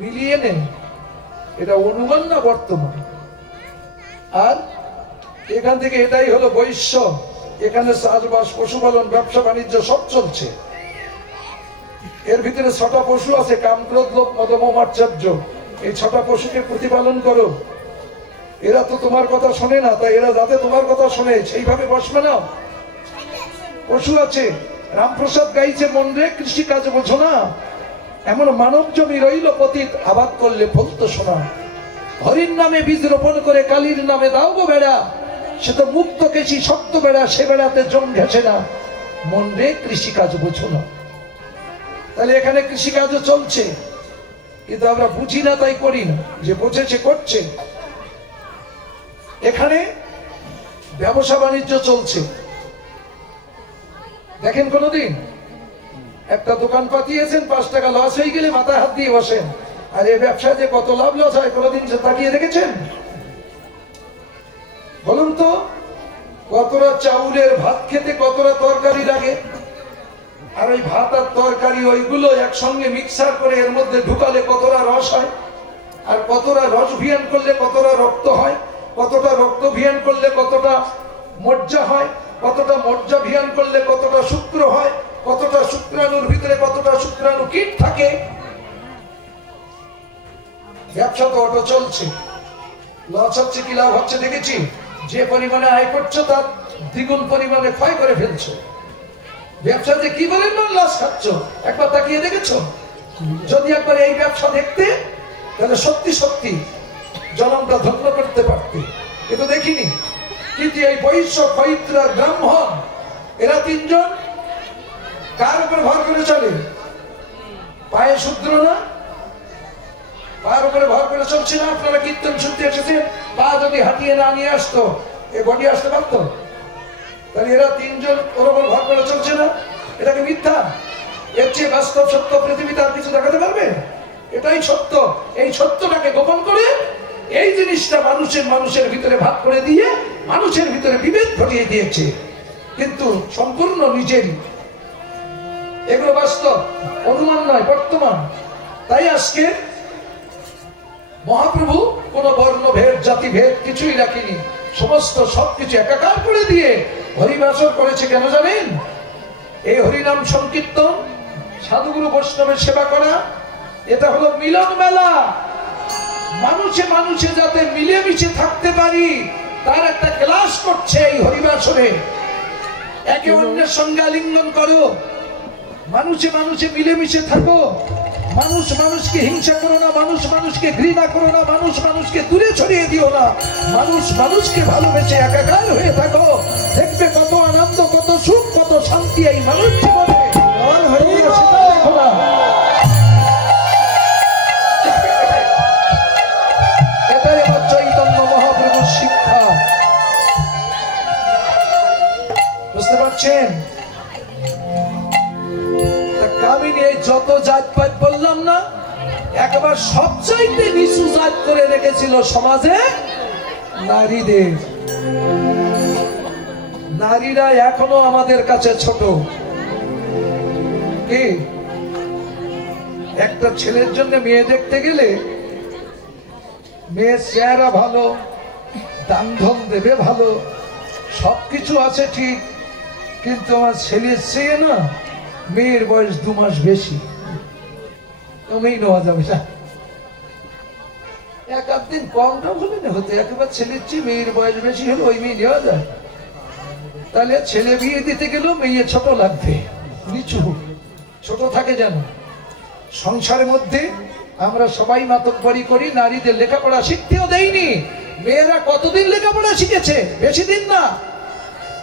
মিলিয়ে নেন, এটা অনুমান না বর্তমান। আর এখান থেকে এটাই হলো বৈশ্য। এখানে চাষবাস, পশুপালন, ব্যবসা বাণিজ্য সব চলছে। এর ভিতরে 6টা পশু আছে, কাম, ক্রোধ, লোভ, মদ, মোহ, মাৎসর্য। এই 6টা পশুকে প্রতিপালন করো। এরা তো তোমার কথা শোনে না, তাই এরা যাতে তোমার কথা শোনে সেইভাবে বসবে না। পশু আছে, রামপ্রসাদ গাইছে, মন রে কৃষি কাজ বোঝো না, এমন মানব জমি রইল পতিত, আবাদ করলে ফলতো সোনা। হরির নামে বীজ রোপণ করে কালীর নামে দাও গো বেড়া, সে তো মুক্ত কেশি শক্ত বেড়া, সে বেড়াতে জম ঘেসে না, মন রে কৃষি কাজ বোঝো না। তাহলে এখানে কৃষি কাজও চলছে, কিন্তু আমরা বুঝি না, তাই করি না। যে বোঝেছে করছে। এখানে ব্যবসা বাণিজ্য চলছে। দেখেন কোনদিন একটা দোকান পাতিয়েছেন, 5 টাকা লস হয়ে গেলে মাথায় হাত দিয়ে বসেন, আর এই ব্যবসায় যে কত লাভ লস হয় কোনদিন তাকিয়ে দেখেছেন? বলুন তো, কতটা চাউলের ভাত খেতে কতটা তরকারি লাগে, আর ওই ভাত আর তরকারি ওইগুলো একসঙ্গে মিক্সার করে এর মধ্যে ঢুকালে কতটা রস হয়, আর কতটা রস ভিয়ান করলে কতটা রক্ত হয়, কতটা রক্ত ভিয়ান করলে কতটা মজ্জা হয়, কতটা মজ্জা ভিয়ান করলে কতটা শুক্র হয়, কতটা শুক্রাণুর ভিতরে কতটা শুক্রাণু কীট থাকে। ব্যবসা তো অটো চলছে, লস হচ্ছে কি লাভ হচ্ছে দেখেছি। যে পরিমাণে আয় করছো তার দ্বিগুণ পরিমাণে ক্ষয় করে ফেলছো। ব্যবসাতে কি বলেন না লস খাচ্ছ, একবার তাকিয়ে দেখেছো? যদি একবার এই ব্যবসা দেখতে, তাহলে সত্যি সত্যি জনমটা ধন্য করতে পারতে। কিন্তু দেখিনি। কিন্তু এই বৈশ্য, ক্ষৈত্র, ব্রাহ্মণ, এরা 3 জন কার উপর ভর করে চলে? পায়ে শূদ্র না, পায়ের উপরে ভর করে চলছে না। আপনারা কীর্তন শুনতে এসেছেন, পা যদি হাঁটিয়ে না নিয়ে আসতো এ বডি আসতে পারতো? তাহলে এরা 3 জন ওর উপর ভর করে চলছে না। এটাকে মিথ্যা? এর চেয়ে বাস্তব সত্য পৃথিবীতে আর কিছু দেখাতে পারবে? এটাই সত্য। এই সত্যটাকে গোপন করে এই জিনিসটা মানুষের ভিতরে ভাগ করে দিয়ে মানুষের ভিতরে বিভেদ ঘটিয়ে দিয়েছে, কিন্তু সম্পূর্ণ নিজেরই। এগুলো বাস্তব, অনুমান নয়, বর্তমান। তাই আজকে মহাপ্রভু কোন বর্ণভেদ, জাতিভেদ কিছুই রাখেনি, সমস্ত সবকিছু একাকার করে দিয়ে হরিবাসর করেছে। কেন জানেন? এই হরিনাম সংকীর্তন, সাধুগুরু বৈষ্ণবের সেবা করা, এটা হলো মিলন মেলা। মানুষে মানুষে যাতে মিলেমিশে থাকতে পারি তার একটা ক্লাস করছে এই হরিবাসরে। একে অন্যের সঙ্গে আলিঙ্গন করো, মানুষে মানুষে মিলেমিশে থাকো, মানুষ মানুষকে হিংসা করো না, মানুষ মানুষকে ঘৃণা করো না, মানুষ মানুষকে দূরে ছড়িয়ে দিও না, মানুষ মানুষকে ভালোবেসে একাকার হয়ে থাকো। দেখবে কত আনন্দ, কত সুখ, কত শান্তি এই মানুষ জীবনে। দেখো না, এটাই আমার চৈতন্য মহাপ্রভুর শিক্ষা। বুঝতে পারছেন? কামিনী এই যত জাতপাত বললাম না, একবার সবচাইতে নিচু জাত করে রেখেছিল সমাজে নারীদের। নারীরা এখনো আমাদের কাছে ছোট। কি একটা ছেলের জন্য মেয়ে দেখতে গেলে মেয়ের চেহারা ভালো, দান ধন দেবে ভালো, সবকিছু আছে ঠিক, কিন্তু আমার ছেলের চেয়ে না মেয়ের বয়স 2 মাস বেশি, মেয়ে নেওয়া যাবে না। 1-8 দিন কমটা হলে না হতে, একেবারে ছেলের চেয়ে মেয়ের বয়স বেশি হলে ওই মেয়ে নেওয়া যায়। তাহলে ছেলে বিয়ে দিতে গেলেও মেয়ে ছোট লাগবে, নিচু ছোট থাকে যেন। সংসারের মধ্যে আমরা সবাই মাতব্বরি করি, নারীদের লেখাপড়া শিখতেও দেয়নি। মেয়েরা কতদিন লেখাপড়া শিখেছে? বেশি দিন না,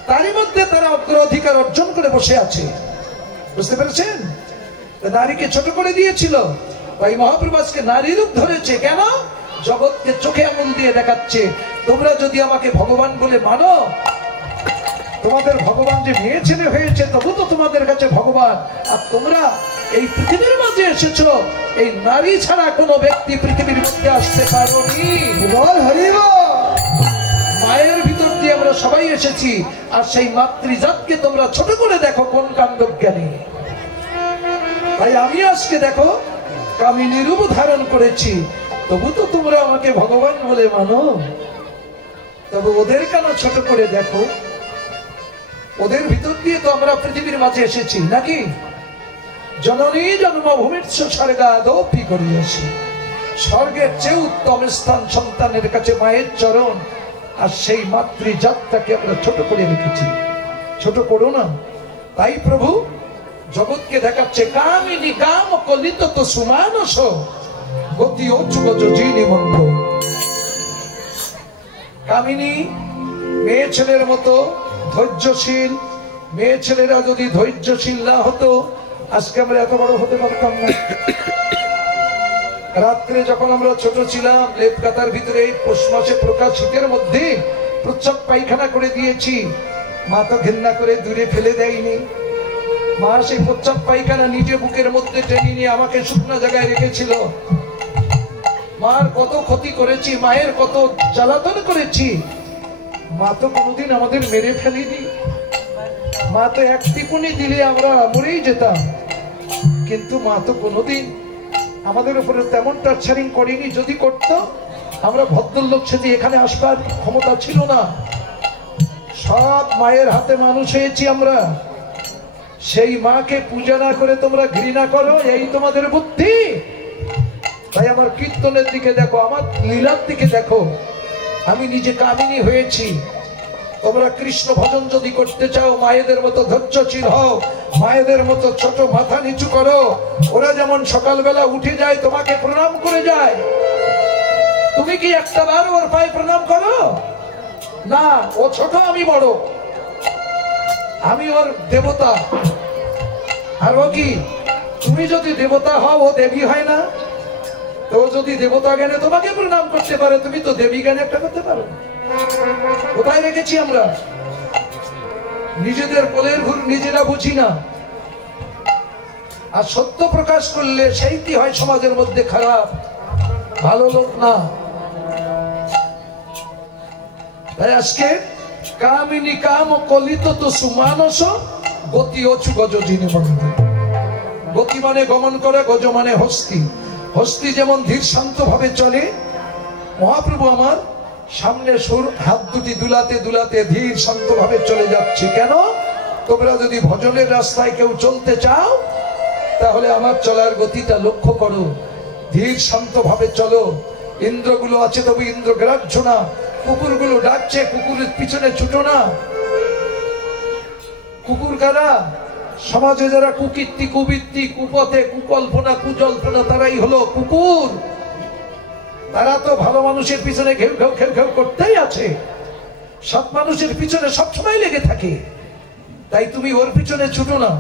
তারই মধ্যে তারা অগ্রাধিকার অর্জন করে বসে আছে। বুঝতে পেরেছেন? নারীকে ছোট করে দিয়েছিল। ভাই মহাপ্রভু আজকে নারী রূপ ধরেছে। কেন? জগৎকে চোখে আঙুল দিয়ে দেখাচ্ছে, তোমরা যদি আমাকে ভগবান বলে মানো তোমাদের ভগবান যে মেয়ে ছেলে হয়েছে তবু তো তোমাদের কাছে ভগবান। আর তোমরা এই পৃথিবীর মাঝে এসেছো, এই নারী ছাড়া কোনো ব্যক্তি পৃথিবীর মধ্যে আসতে পারোনি। মায়ের ভিতর দিয়ে আমরা সবাই এসেছি, আর সেই মাতৃজাতকে তোমরা ছোট করে দেখো কোন কাণ্ডজ্ঞানী। তাই আমি আজকে দেখো কামিনী রূপ ধারণ করেছি, তবু তো তোমরা আমাকে ভগবান বলে মানো। তবে ওদের কেন ছোট করে দেখো? ওদের ভিতর দিয়ে তো আমরা পৃথিবীর মাঝে এসেছি নাকি? জননী জন্মভূমির স্বর্গাদপি করিয়াছি। স্বর্গের চেয়ে উত্তম স্থান সন্তানের কাছে মায়ের চরণ, আর সেই মাতৃজাতটাকে আমরা ছোট করে রেখেছি। ছোট করো না। তাই প্রভু জগৎকে দেখাচ্ছে কামিনী কাম কলিত তো সুমানস গতি অচুগজীনি মন্দ। কামিনী মেয়ে ছেলের মতো ধৈর্যশীল। মেয়ে ছেলেরা যদি ধৈর্যশীল না হতো আজকে আমরা এত বড় হতে পারতাম না। রাত্রে যখন আমরা ছোট ছিলাম, লেপ কাতার ভিতরে পৌষ মাসে প্রকাশ শীতের মধ্যে প্রচ্ছদ পায়খানা করে দিয়েছি। মা তো ঘেন্না করে দূরে ফেলে দেয়নি। মা সেই প্রচ্ছদ পায়খানা নিজে বুকের মধ্যে টেনে নিয়ে আমাকে শুকনো জায়গায় রেখেছিল। মার কত ক্ষতি করেছি, মায়ের কত জ্বালাতন করেছি। মা তো কোনোদিন আমাদের মেরে ফেলেনি। মা তো এক টিপুনি দিলে আমরা মরেই যেতাম, কিন্তু মা তো কোনোদিন আমাদের উপরে তেমন টার্চারিং করেনি। যদি করতো আমরা ভদ্রলোক সেজে এখানে আসবার ক্ষমতা ছিল না। সব মায়ের হাতে মানুষ হয়েছি আমরা। সেই মাকে পূজা না করে তোমরা ঘৃণা করো, এই তোমাদের বুদ্ধি। তাই আমার কীর্তনের দিকে দেখো, আমার লীলার দিকে দেখো। আমি নিজে কামিনী হয়েছি। তোমরা কৃষ্ণ ভজন যদি করতে চাও মায়েদের মতো ধৈর্যশীল হও, মায়েদের মতো ছোট মাথা নিচু করো। ওরা যেমন সকালবেলা উঠে যায় তোমাকে প্রণাম করে যায়, তুমি কি একটা বার ওর পায়ে প্রণাম করো না? ও ছোট, আমি বড়, আমি ওর দেবতা। আর ও কি? তুমি যদি দেবতা হও ও দেবী হয় না? তো যদি দেবতা জ্ঞানে তোমাকে প্রণাম করতে পারে, তুমি তো দেবী জ্ঞানে একটা করতে পারো। কোথায় রেখেছি আমরা? নিজেদের কোলের ঘুর নিজেরা বুঝি না। আর সত্য প্রকাশ করলে সেইটি হয় সমাজের মধ্যে খারাপ, ভালো লোক না। তাই আজকে কামিনী কাম কলিত তো সুমানস গতি অচু গজজিনী মন্দ। গতি মানে গমন করে, গজ মানে হস্তি। হস্তি যেমন ধীর শান্ত ভাবে চলে, মহাপ্রভু আমার সামনে সুর হাত দুটি দুলাতে দুলাতে ধীর শান্ত ভাবে চলে যাচ্ছে। কেন? তোমরা যদি ভজনের রাস্তায় কেউ চলতে চাও তাহলে আমার চলার গতিটা লক্ষ্য করো, ধীর শান্ত ভাবে চলো। ইন্দ্রগুলো আছে তবে ইন্দ্র গ্রাহ্য না। কুকুরগুলো ডাকছে, কুকুরের পিছনে ছুটো না। কুকুর কারা? সমাজে যারা কুকীর্তি, কুবৃত্তি, কুপথে, কুকল্পনা, কুজল্পনা, তারাই হলো কুকুর। তারা তো ভালো মানুষের পিছনে ঘেউ ঘেউ ঘেউ ঘেউ করতেই আছে, সৎ মানুষের পিছনে সবসময় লেগে থাকে। তাই তুমি ওর পিছনে ছুটো না।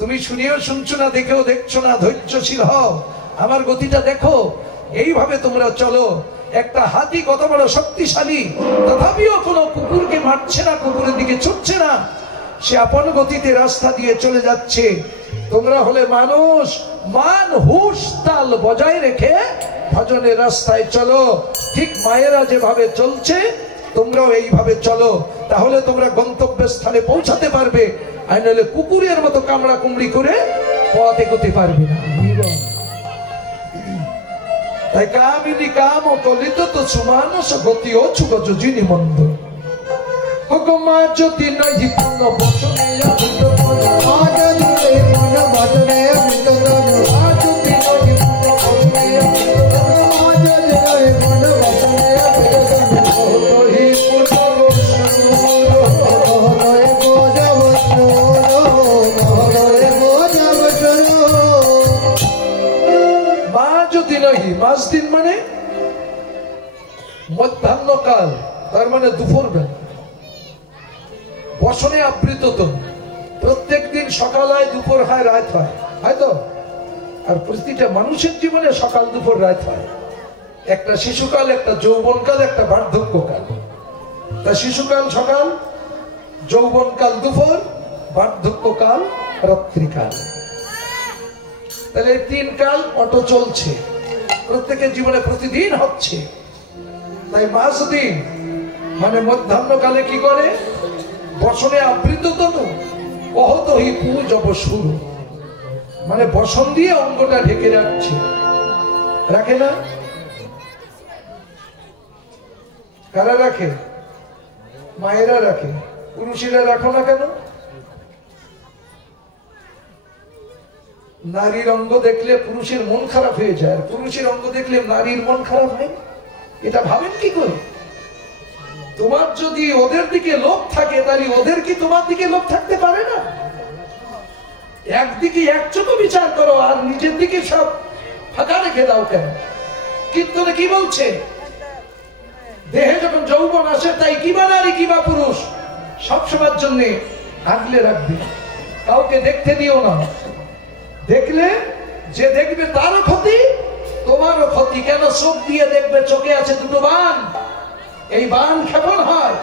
তুমি শুনিও শুনছো না, দেখেও দেখছো না, ধৈর্যশীল হও, আমার গতিটা দেখো। এইভাবে তোমরা চলো। একটা হাতি কত বড় শক্তিশালী, তথাপিও কোনো কুকুরকে মারছে না, কুকুরের দিকে ছুটছে না, সে আপন গতিতে রাস্তা দিয়ে চলে যাচ্ছে। তোমরা হলে মানুষ, মান হুঁশ তাল বজায় রেখে ভজনের রাস্তায় চলো। ঠিক মায়েরা যেভাবে চলছে তোমরাও এইভাবে চলো, তাহলে তোমরা গন্তব্যস্থানে পৌঁছাতে পারবে। আর নইলে কুকুরের মতো কামড়া কুমড়ি করে পথ এগোতে পারবে না। তাই কামিনী কাম কলিত তো সুমানস গতি অচু গজজিনী মন্দ। মা যদি নাই পূর্ণ বচনে মাস দিন মানে মধ্যাহ্নকাল, তার মানে দুপুর বেলা। বসনে আবৃত তো প্রত্যেক দিন সকাল হয়, দুপুর হয়, রাত হয়, হয়তো। আর প্রতিটা মানুষের জীবনে সকাল দুপুর রাত হয়। একটা শিশুকাল, একটা যৌবনকাল, একটা বার্ধক্যকাল। তা শিশুকাল সকাল, যৌবনকাল দুপুর, বার্ধক্যকাল রাত্রিকাল। তাহলে এই 3 কাল অটো চলছে, প্রত্যেকের জীবনে প্রতিদিন হচ্ছে। তাই মাসদিন মানে মধ্যাহ্নকালে কি করে? বসনে আবৃত তনু কহত হি পূজব শুরু, মানে বসন দিয়ে অঙ্গটা ঢেকে রাখছে। রাখে না? কারা রাখে? মায়েরা রাখে। পুরুষেরা রাখো না কেন? নারীর অঙ্গ দেখলে পুরুষের মন খারাপ হয়ে যায়, আর পুরুষের অঙ্গ দেখলে নারীর মন খারাপ হয়। এটা ভাবেন কি করে? তোমার যদি ওদের দিকে লোভ থাকে, তাহলে ওদের কি তোমার দিকে লোভ থাকতে পারে না? একদিকে একচোখে বিচার করো, আর নিজের দিকে সব ফাঁকা রেখে দাও কেন? কীর্তনে কি বলছে? দেহে যখন যৌবন আসে, তাই কিবা নারী কিবা পুরুষ সবসময়ের জন্য আগলে রাখবে, কাউকে দেখতে দিও না। দেখলে যে দেখবে তারও ক্ষতি, তোমারও ক্ষতি। কেন? চোখ দিয়ে দেখবে, চোখে আছে 2টো বাণ, এই বাণ ক্ষেপণ হয়।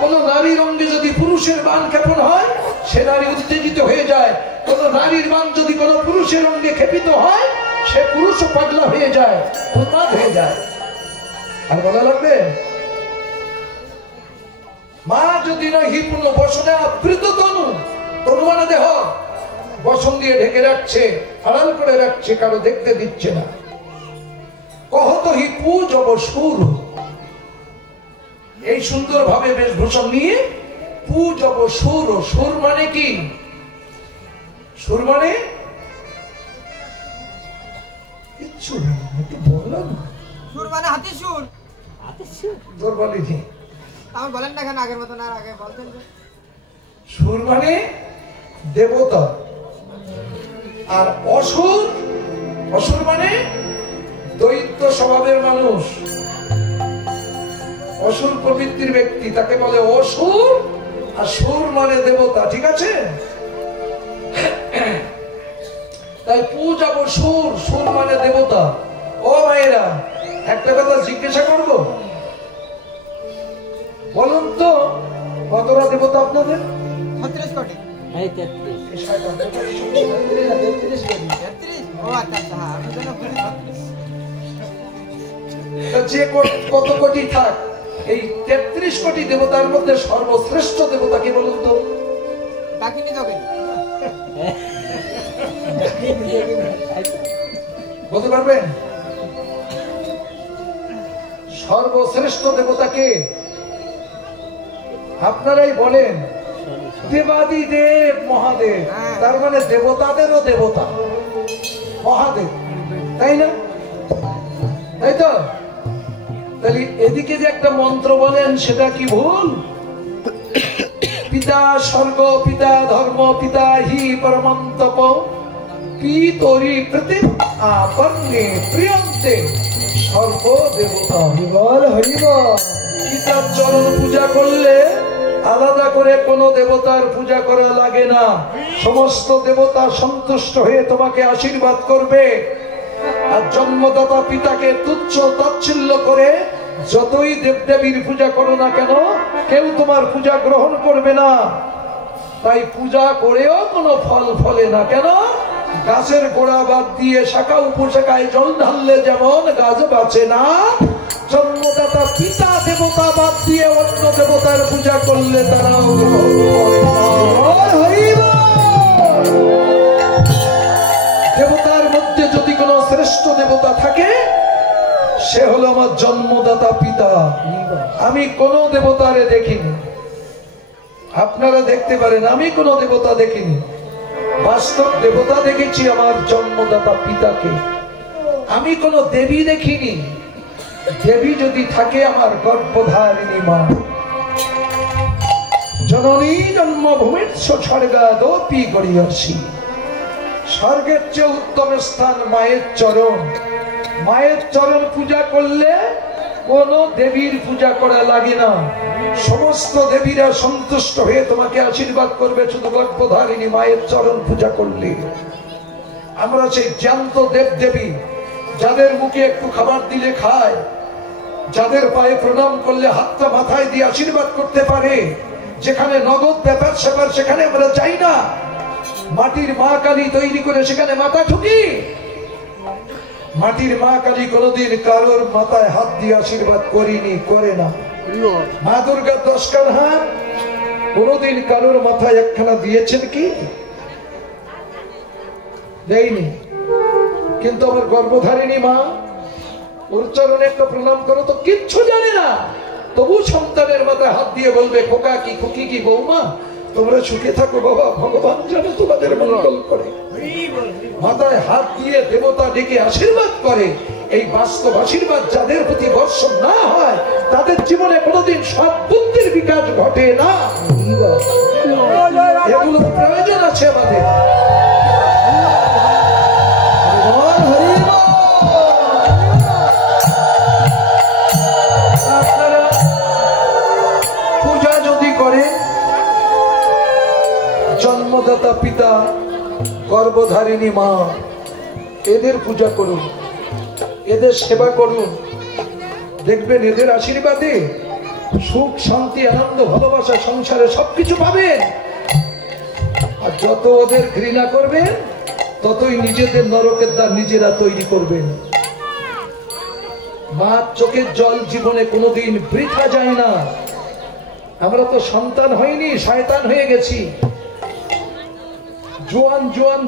কোন নারীর অঙ্গে যদি পুরুষের বাণ ক্ষেপণ হয়, সে নারী উত্তেজিত হয়ে যায়। কোন নারীর বাণ যদি কোন পুরুষের অঙ্গে ক্ষেপিত হয়, সে পুরুষও পাগলা হয়ে যায়, উন্মাদ হয়ে যায়। আর বলা লাগবে? মা যদি না হি পূর্ণ বসনে আবৃত তনু, তনু মানে দেহ, বসন দিয়ে ঢেকে রাখছে, আড়াল করে রাখছে, কারো দেখতে দিচ্ছে না। কহত হি পূজব শুরু, এই সুন্দর ভাবে বেশভূষণ নিয়ে পূজব সুর। সুর মানে কি? সুর মানে কিচ্ছু একটু বললাম। সুর মানে হাতি সুর। তোর বলিনি আমি বলেন না কেন আগের মতো? না আগে বলতেন। সুর মানে দেবতা, আর অসুর, অসুর মানে দৈত্য স্বভাবের মানুষ, অসুর প্রবৃত্তির ব্যক্তি, তাকে বলে অসুর। আর সুর মানে দেবতা, ঠিক আছে? তাই পূজাব সুর, সুর মানে দেবতা। ও মায়েরা, একটা কথা জিজ্ঞাসা করবো, বলুন তো কতটা দেবতা আপনাদের? 36 কোটি। এই 33। যে কত কোটি থাক, এই 33 কোটি দেবতার মধ্যে সর্বশ্রেষ্ঠ দেবতা কে বলুন তো? বলতে পারবেন? সর্বশ্রেষ্ঠ দেবতা কে? আপনারাই বলেন। দেবাদি দেব মহাদেব, তার মানে দেবতাদেরও দেবতা মহাদেব, তাই না? তাই তো? তাহলে এদিকে যে একটা মন্ত্র বলেন, সেটা কি ভুল? পিতা স্বর্গ, পিতা ধর্ম, পিতা হি পরমন্তপ, পিতরি প্রতি আপন্নে প্রিয়ন্তে সর্ব দেবতা। হরিবল হরিবল। পিতার চরণ পূজা করলে আলাদা করে কোনো দেবতার পূজা করা লাগে না, সমস্ত দেবতা সন্তুষ্ট হয়ে তোমাকে আশীর্বাদ করবে। আর জন্মদাতা পিতাকে তুচ্ছ তাচ্ছিল্য করে যতই দেবদেবীর পূজা করো না কেন, কেউ তোমার পূজা গ্রহণ করবে না। তাই পূজা করেও কোনো ফল ফলে না। কেন? গাছের গোড়া বাদ দিয়ে শাখা উপশাখায় জল ঢাললে যেমন গাছ বাঁচে না, জন্মদাতা পিতা দেবতা বাদ দিয়ে অন্য দেবতার পূজা করলে তারাও গ্রহণ করে না। দেবতার মধ্যে যদি কোনো শ্রেষ্ঠ দেবতা থাকে, সে হলো আমার জন্মদাতা পিতা। আমি কোন দেবতারে দেখিনি, আপনারা দেখতে পারেন, আমি কোন দেবতা দেখিনি। বাস্তব দেবতা দেখেছি আমার জন্মদাতা পিতাকে। আমি কোন দেবী দেখিনি। দেবী যদি থাকে, আমার গর্ভধারিণী মা। জননী জন্মভূমির স্বর্গাদপি গড়িয়াসি। স্বর্গের চেয়ে উত্তম স্থান মায়ের চরণ। মায়ের চরণ পূজা করলে কোন দেবীর পূজা করা লাগে না। সমস্ত দেবীরা সন্তুষ্ট হয়ে তোমাকে আশীর্বাদ করবে শুধু গর্ভধারিণী মায়ের চরণ পূজা করলে। আমরা সেই জ্যান্ত দেব দেবী, যাদের মুখে একটু খাবার দিলে খায়, যাদের পায়ে প্রণাম করলে হাতটা মাথায় দিয়ে আশীর্বাদ করতে পারে, যেখানে নগদ ব্যাপার স্যাপার সেখানে আমরা যাই না, মাটির মা কালী তৈরি করে সেখানে মাথা ঠুকি। মাটির মা কালী কোনদিন কারোর মাথায় হাত দিয়ে আশীর্বাদ করিনি, করে না। মা দুর্গার 10 কান হাত কোনদিন কারোর মাথায় একখানা দিয়েছেন কি? দেয়নি। কিন্তু আমার গর্ভধারিণী মা, ওর চরণে একটা প্রণাম করো তো, কিচ্ছু জানে না, তবু সন্তানের মাথায় হাত দিয়ে বলবে খোকা কি, খুকি কি, বৌমা তোমরা সুখে থাকো বাবা, ভগবান যেন তোমাদের মঙ্গল করে। মাথায় হাত দিয়ে দেবতা ডেকে আশীর্বাদ করে। এই বাস্তব আশীর্বাদ যাদের প্রতি বর্ষণ না হয় তাদের জীবনে কোনোদিন সদ্বুদ্ধির বিকাশ ঘটে না। এগুলো প্রয়োজন আছে আমাদের। আপনারা পূজা যদি করে, জন্মদাতা পিতা, গর্ভধারিণী মা, এদের পূজা করুন, এদের সেবা করুন, দেখবেন এদের আশীর্বাদে সুখ, শান্তি, আনন্দ, ভালোবাসা, সংসারে সবকিছু পাবেন। আর যত ওদের ঘৃণা করবেন ততই নিজেদের নরকের দ্বার নিজেরা তৈরি করবেন। মা চোখের জল জীবনে কোনোদিন বৃথা যায় না। আমরা তো সন্তান হয়নি, শয়তান হয়ে গেছি। জোয়ান জোয়ান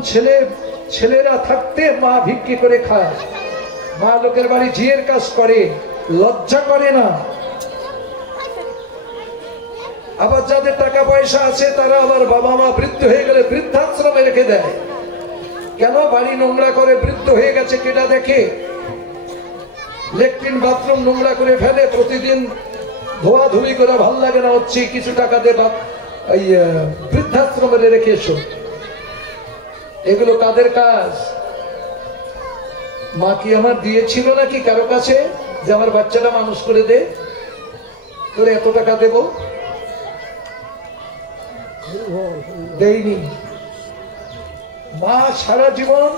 ছেলেরা থাকতে মা ভিক্ষে করে খায়, মা লোকের বাড়ি ঝিয়ের কাজ করে, লজ্জা করে না। আবার যাদের টাকা পয়সা আছে তারা আবার বাবা মা বৃদ্ধ হয়ে গেলে বৃদ্ধাশ্রমে রেখে দেয়। কেন? বাড়ি নোংরা করে, বৃদ্ধ হয়ে গেছে, কেটা দেখে, লেট্রিন বাথরুম নোংরা করে ফেলে, প্রতিদিন ধোয়াধুলি করে, ভাল লাগে না, হচ্ছে কিছু টাকা দিয়ে বৃদ্ধাশ্রমে রেখে এসো। এগুলো কাদের কাজ? মা কি আমার দিয়েছিল নাকি কারো কাছে যে আমার বাচ্চাটা মানুষ করে দে, তোরে এত টাকা দেব? দেয়নি। মা সারা জীবন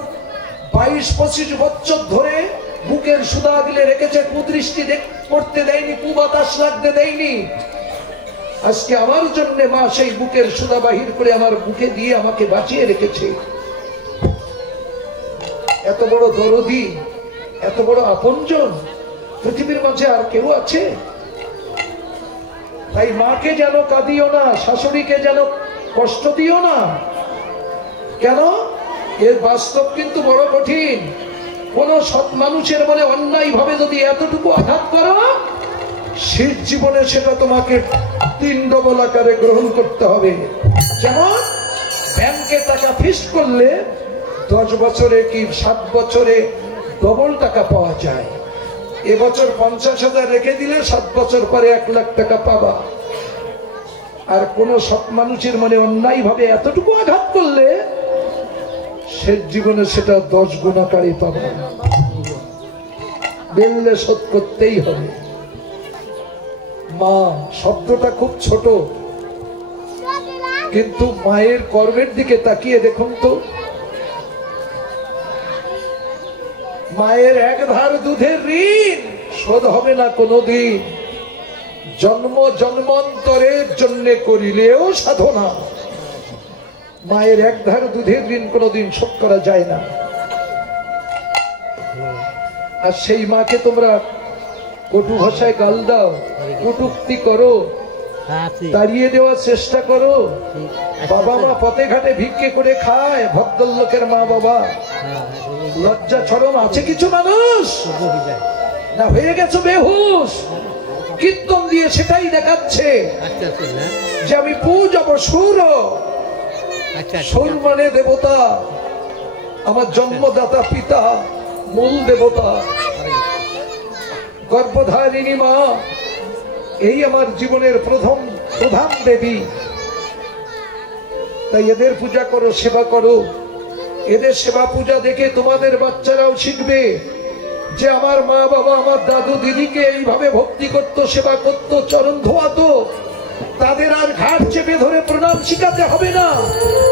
22-25 বছর ধরে বুকের সুদা গিলে রেখেছে, কুদৃষ্টি করতে দেয়নি, কুবাতাস লাগতে দেয়নি। আজকে আমার জন্য মা সেই বুকের সুদা বাহির করে আমার বুকে দিয়ে আমাকে বাঁচিয়ে রেখেছে। এত বড় দরদি, এত বড় আপনজন পৃথিবীর মাঝে আর কেউ আছে? তাই মাকে যেন কাঁদিও না, শাশুড়িকে যেন কষ্ট দিও না। কেন? এর বাস্তব কিন্তু বড় কঠিন। কোন সৎ মানুষের মনে অন্যায় ভাবে যদি এতটুকু আঘাত করো, শেষ জীবনে সেটা তোমাকে 3 ডবল আকারে গ্রহণ করতে হবে। যেমন ব্যাংকে টাকা ফিক্সড করলে 10 বছরে কি 7 বছরে ডবল টাকা পাওয়া যায়। এবছর 50,000 রেখে দিলে 7 বছর পরে 1 লাখ টাকা পাবা। আর কোন সৎ মানুষের মনে অন্যায় ভাবে এতটুকু আঘাত করলে শেষ জীবনে সেটা 10 গুণ আকারে পাবা। বেললে শোধ করতেই হবে। মা শব্দটা খুব ছোট, কিন্তু মায়ের কর্মের দিকে তাকিয়ে দেখুন তো। মায়ের 1 ধার দুধের ঋণ শোধ হবে না কোনদিন। জন্ম জন্মান্তরের জন্য করিলেও সাধনা, মায়ের 1 ধার দুধের ঋণ কোনদিন শোধ করা যায় না। আর সেই মাকে তোমরা কটু ভাষায় গাল দাও, কটূক্তি করো, তাড়িয়ে দেওয়ার চেষ্টা করো। বাবা মা পথে ঘাটে ভিক্ষে করে খায়, ভদ্রলোকের মা বাবা। লজ্জা শরম আছে কিছু মানুষ? না হয়ে গেছো বেহুশ? কীর্তন দিয়ে সেটাই দেখাচ্ছে যে আমি পূজাবো সুর। সুর মানে দেবতা, আমার জন্মদাতা পিতা, মূল দেবতা, গর্ভধারিণী মা। এই আমার জীবনের প্রধান দেবী। তাই এদের পূজা করো, সেবা করো। এদের সেবা পূজা দেখে তোমাদের বাচ্চারাও শিখবে যে আমার মা বাবা, আমার দাদু দিদিকে এইভাবে ভক্তি করত, সেবা করত, চরণ ধোয়াতো। তাদের আর ঘাট চেপে ধরে প্রণাম শিখাতে হবে না।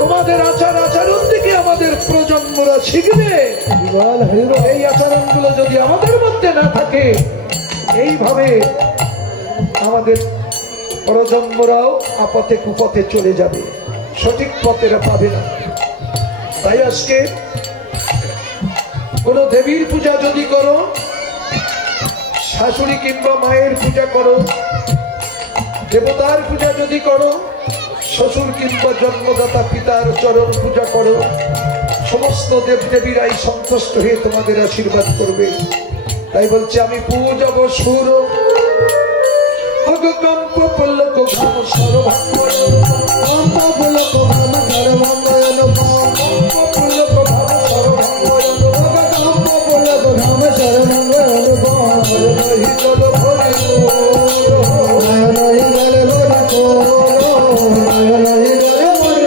তোমাদের আচার আচরণ থেকে আমাদের প্রজন্মরা শিখবে। এই আচরণগুলো যদি আমাদের মধ্যে না থাকে, এইভাবে আমাদের পরজন্মরাও আপথে কুপথে চলে যাবে, সঠিক পথেরা পাবে না। তাই আজকে কোন দেবীর পূজা যদি করো, শাশুড়ি কিংবা মায়ের পূজা করো, দেবতার পূজা যদি করো, শ্বশুর কিংবা জন্মদাতা পিতার চরণ পূজা করো, সমস্ত দেবদেবীরাই সন্তুষ্ট হয়ে তোমাদের আশীর্বাদ করবে। তাই বলছে আমি পূজাব সুর কম্প পুলক ঘাম সর্বাঙ্গ কম্প পুলক ঘাম সর্বাঙ্গ কম্প পুলক ঘাম সর্বাঙ্গ কম্প পুলক ঘাম সর্বাঙ্গ নহি জল ভরি নহি জল ভরি নহি জল ভরি।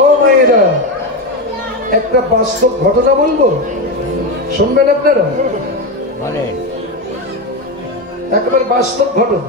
ও মায়েরা, একটা বাস্তব ঘটনা বলবো, শুনবেন আপনারা? একবার বাস্তব ঘটনা।